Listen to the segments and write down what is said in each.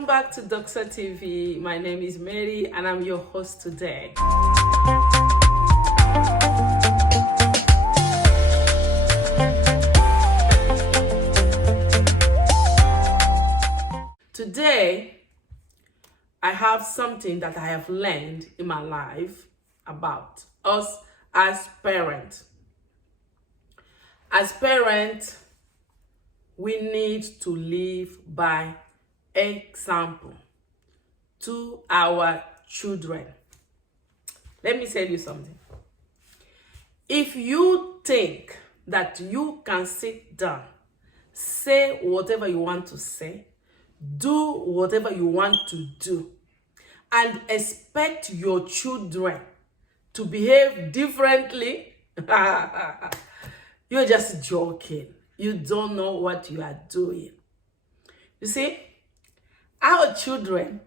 Welcome back to Doctor TV. My name is Mary and I'm your host today. Today, I have something that I have learned in my life about us as parents. As parents, we need to live by example to our children. Let me tell you something. If you think that you can sit down, say whatever you want to say, do whatever you want to do, and expect your children to behave differently, you're just joking. You don't know what you are doing. You see, our children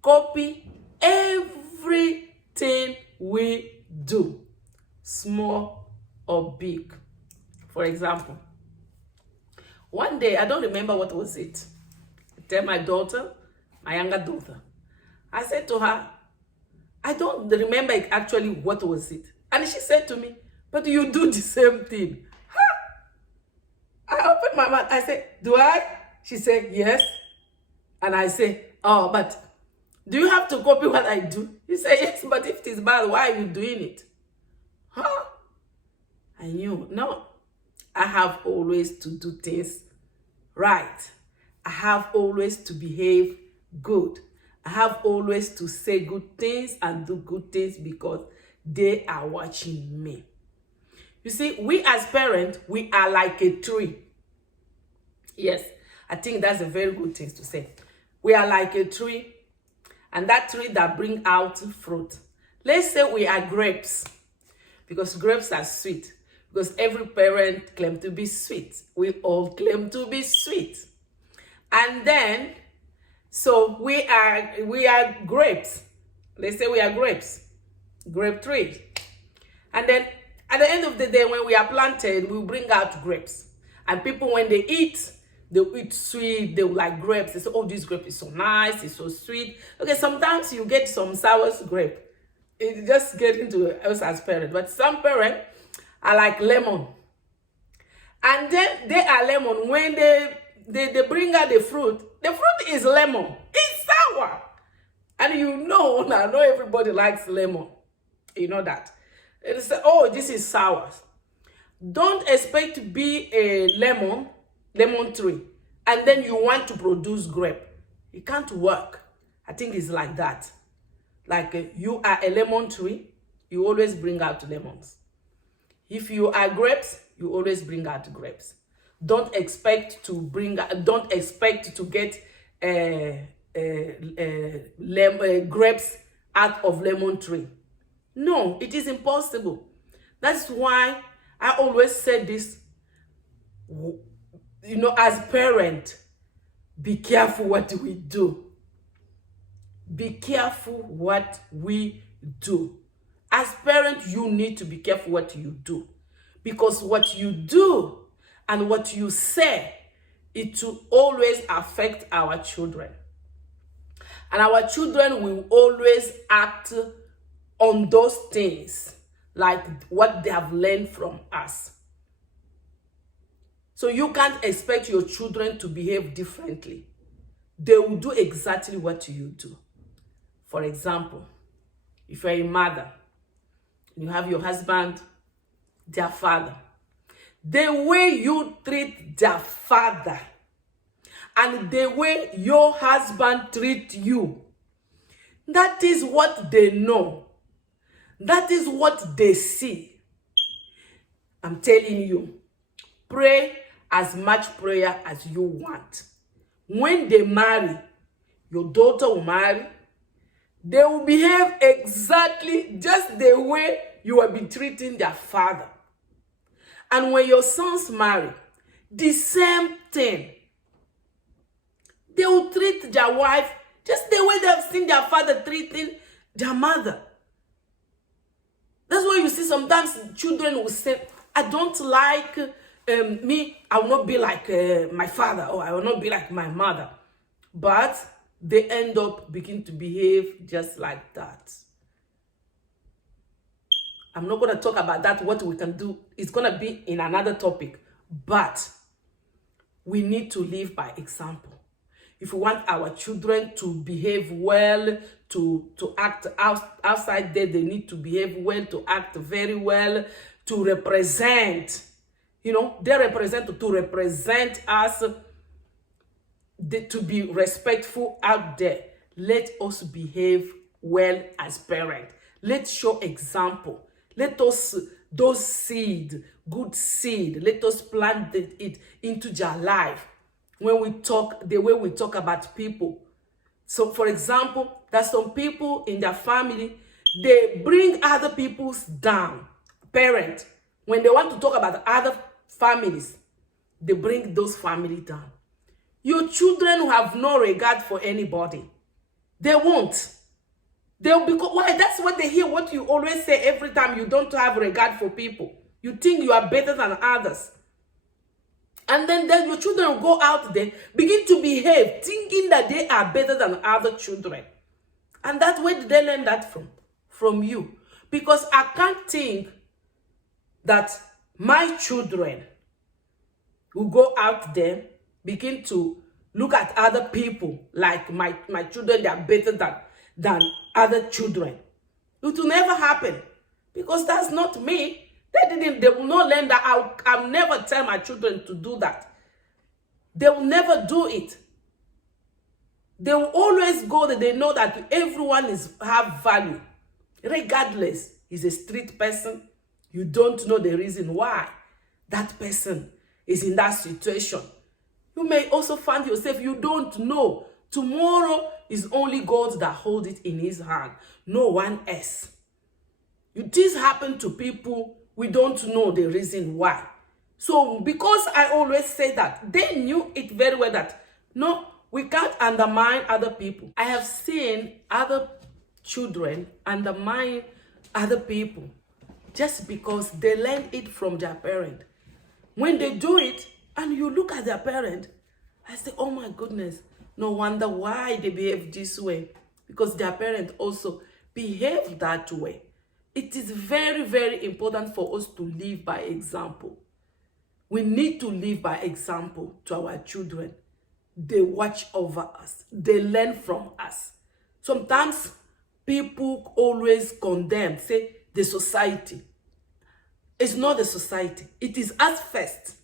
copy everything we do, small or big. For example, one day, I don't remember what was it. I tell my daughter, my younger daughter, I said to her, I don't remember actually what was it. And she said to me, but you do the same thing. I opened my mouth. I said, do I? She said, yes. And I said, oh, but do you have to copy what I do? He said, yes, but if it is bad, why are you doing it? Huh? I knew, no. I have always to do things right. I have always to behave good. I have always to say good things and do good things because they are watching me. You see, we as parents, we are like a tree. Yes, I think that's a very good thing to say. We are like a tree, and that tree that brings out fruit. Let's say we are grapes, because grapes are sweet. Because every parent claims to be sweet. We all claim to be sweet. And then, so we are grapes. Let's say we are grapes, grape tree. And then at the end of the day, when we are planted, we bring out grapes. And people, when they eat sweet, they like grapes. They say, oh, this grape is so nice, it's so sweet. Okay, sometimes you get some sour grape. It just gets into us as parents. But some parents are like lemon. And then they are lemon. When they bring out the fruit is lemon. It's sour. And you know, I know everybody likes lemon. You know that. It's, oh, this is sour. Don't expect to be a lemon tree, and then you want to produce grape. It can't work. I think it's like that. Like you are a lemon tree, you always bring out lemons. If you are grapes, you always bring out grapes. Don't expect to get grapes out of lemon tree. No, it is impossible. That's why I always say this, you know, as parent, be careful what we do. Be careful what we do. As parent, you need to be careful what you do. Because what you do and what you say, it will always affect our children. And our children will always act on those things, like what they have learned from us. So you can't expect your children to behave differently. They will do exactly what you do. For example, if you're a mother, you have your husband, their father. The way you treat their father and the way your husband treats you, that is what they know. That is what they see. I'm telling you, pray as much prayer as you want. When they marry, your daughter will marry, they will behave exactly just the way you will be treating their father. And when your sons marry, the same thing. They will treat their wife just the way they have seen their father treating their mother. That's why you see sometimes children will say, I don't like me, I will not be like my father, or I will not be like my mother. but they end up begin to behave just like that. I'm not going to talk about that, what we can do. It's going to be in another topic. But we need to live by example. If we want our children to behave well, to act outside there, they need to behave well, to act very well, to represent. You know, they represent, to represent us, to be respectful out there. Let us behave well as parents. Let's show example. Let us, those seed, good seed, let us plant it into their life. When we talk, the way we talk about people. So, for example, there's some people in their family, they bring other people's down. Parents, when they want to talk about other families, they bring those families down. Your children who have no regard for anybody, they won't. They'll be, why? That's what they hear, what you always say every time. You don't have regard for people. You think you are better than others. And then your children will go out there, begin to behave, thinking that they are better than other children. And that's where did they learn that from? From you. Because I can't think that my children will go out there, begin to look at other people like my children, they are better than other children. It will never happen, because that's not me. They will not learn that. I'll never tell my children to do that. They will never do it. They will always go that they know that everyone have value. Regardless, he's a street person. You don't know the reason why that person is in that situation. You may also find yourself, you don't know. Tomorrow is only God that holds it in his hand. No one else. This happen to people, we don't know the reason why. So because I always say that, they knew it very well that, no, we can't undermine other people. I have seen other children undermine other people just because they learned it from their parent. When they do it, and you look at their parent, I say, oh my goodness, no wonder why they behave this way. Because their parent also behave that way. It is very, very important for us to live by example. We need to live by example to our children. They watch over us. They learn from us. Sometimes people always condemn, say, the society. It's not the society. It is us first.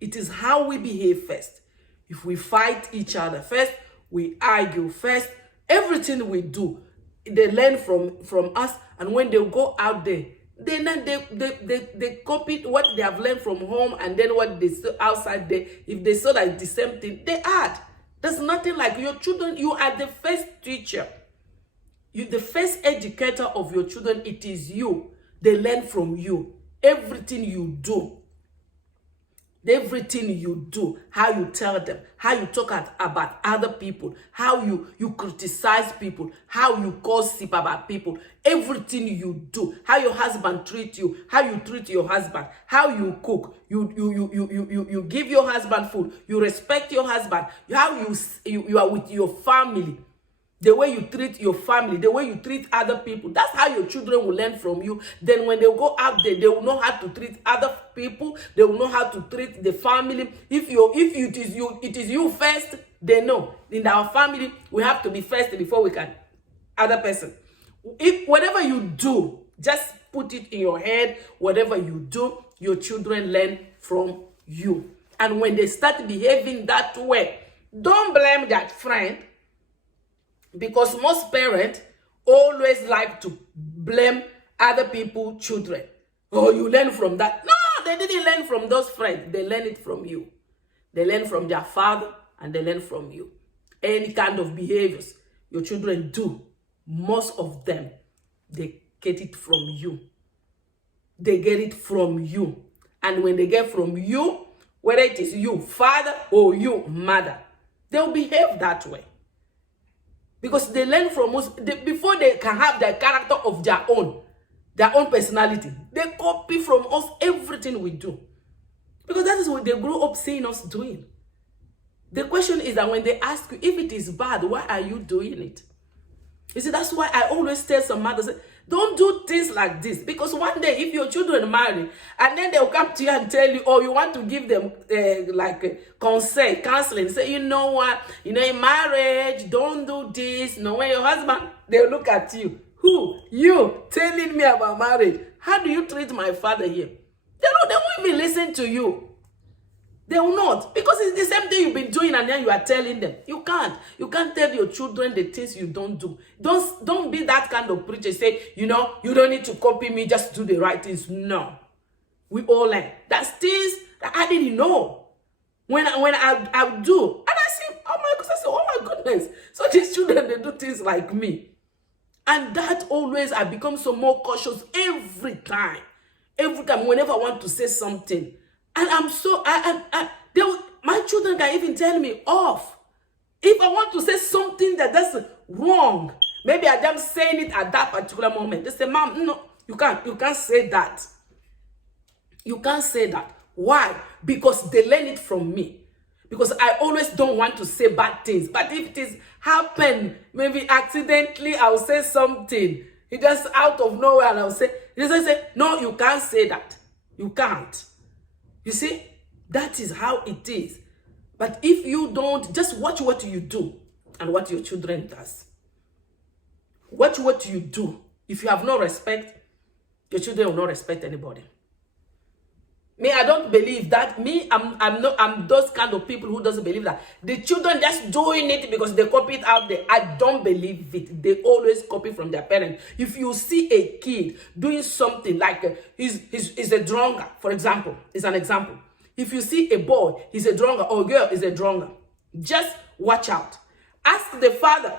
It is how we behave first. If we fight each other first, we argue first, everything we do, they learn from us. And when they go out there, they copy what they have learned from home, and then what they see outside there. If they saw that the same thing, they add. There's nothing like your children. You are the first teacher. You the first educator of your children. It is you. They learn from you. Everything you do. Everything you do, how you tell them, how you talk about other people, how you criticize people, how you gossip about people, everything you do, how your husband treats you, how you treat your husband, how you cook, you give your husband food, you respect your husband, how you are with your family, the way you treat your family, the way you treat other people. That's how your children will learn from you. Then when they go out there, they will know how to treat other people. They will know how to treat the family. If it is you first, they know. In our family, we have to be first before we can other person. If whatever you do, just put it in your head. Whatever you do, your children learn from you. And when they start behaving that way, don't blame that friend. Because most parents always like to blame other people's children. Oh, you learn from that. No, they didn't learn from those friends. They learn it from you. They learn from their father, and they learn from you. Any kind of behaviors your children do, most of them, they get it from you. They get it from you. And when they get from you, whether it is you, father, or you, mother, they'll behave that way. Because they learn from us, before they can have their character of their own personality, they copy from us everything we do. Because that is what they grew up seeing us doing. The question is that when they ask you if it is bad, why are you doing it? You see, that's why I always tell some mothers, don't do things like this. Because one day, if your children marry, and then they'll come to you and tell you, oh, you want to give them counseling. Say, you know what? In marriage, don't do this. No, when your husband, they'll look at you. Who? You telling me about marriage. How do you treat my father here? They won't even listen to you. They will not, because it's the same thing you've been doing and then you are telling them. You can't tell your children the things you don't do. Don't be that kind of preacher. Say, you don't need to copy me, just do the right things. No. We all learn. That's things that I didn't know. When I do, and I see, oh my goodness. So these children, they do things like me. And that always, I become so more cautious every time. Every time, whenever I want to say something. And I'm so, my children can even tell me off. If I want to say something that's wrong, maybe I am saying it at that particular moment. They say, Mom, no, you can't say that. You can't say that. Why? Because they learn it from me. Because I always don't want to say bad things. But if it is happen, maybe accidentally, I'll say something. It just out of nowhere, and I'll say, they say, no, you can't say that. You can't. You see, that is how it is. But if you don't, just watch what you do and what your children does. Watch what you do. If you have no respect, your children will not respect anybody. Me, I don't believe that. Me, I'm those kind of people who doesn't believe that. The children just doing it because they copy it out there. I don't believe it. They always copy from their parents. If you see a kid doing something like he's a drunker, for example, is an example. If you see a boy, he's a drunker, or a girl is a drunker, just watch out. Ask the father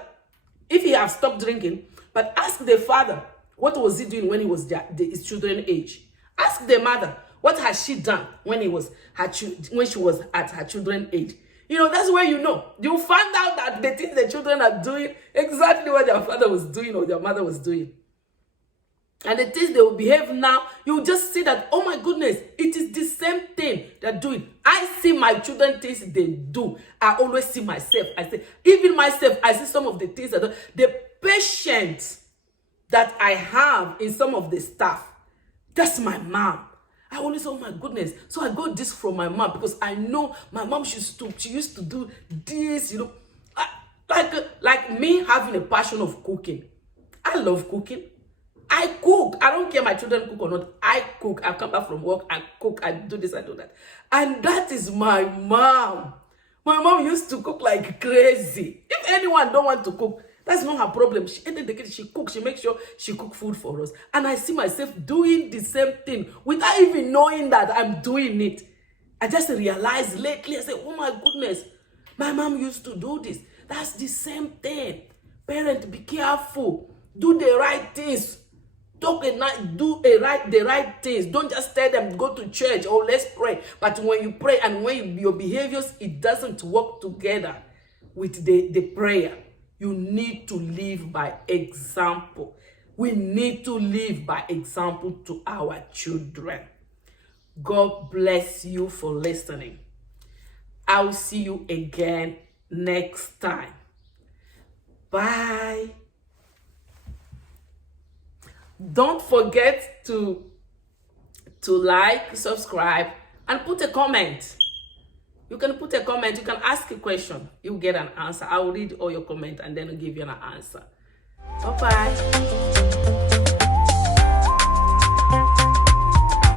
if he has stopped drinking, but ask the father what was he doing when he was his children's age. Ask the mother, what has she done when she was at her children's age? That's where you find out that the things the children are doing exactly what their father was doing or their mother was doing. And the things they will behave now, you just see that, oh my goodness, it is the same thing they're doing. I see my children things they do. I always see myself. I say, even myself, I see some of the things the patience that I have in some of the stuff. That's my mom. I always say, oh my goodness. So I got this from my mom because I know my mom, she used to do this, like me having a passion of cooking. I love cooking. I cook. I don't care my children cook or not. I cook. I come back from work. I cook. I do this. I do that. And that is my mom. My mom used to cook like crazy. If anyone don't want to cook, that's not her problem. She entered the kitchen. She cooks. She makes sure she cook food for us. And I see myself doing the same thing without even knowing that I'm doing it. I just realized lately. I said, oh my goodness, my mom used to do this. That's the same thing. Parent, be careful. Do the right things. Do the right things. Don't just tell them go to church or let's pray. But when you pray and when your behaviors, it doesn't work together with the prayer. You need to live by example. We need to live by example to our children. God bless you for listening. I'll see you again next time. Bye. Don't forget to like, subscribe, and put a comment. You can put a comment. You can ask a question. You'll get an answer. I will read all your comments and then I'll give you an answer. Bye-bye.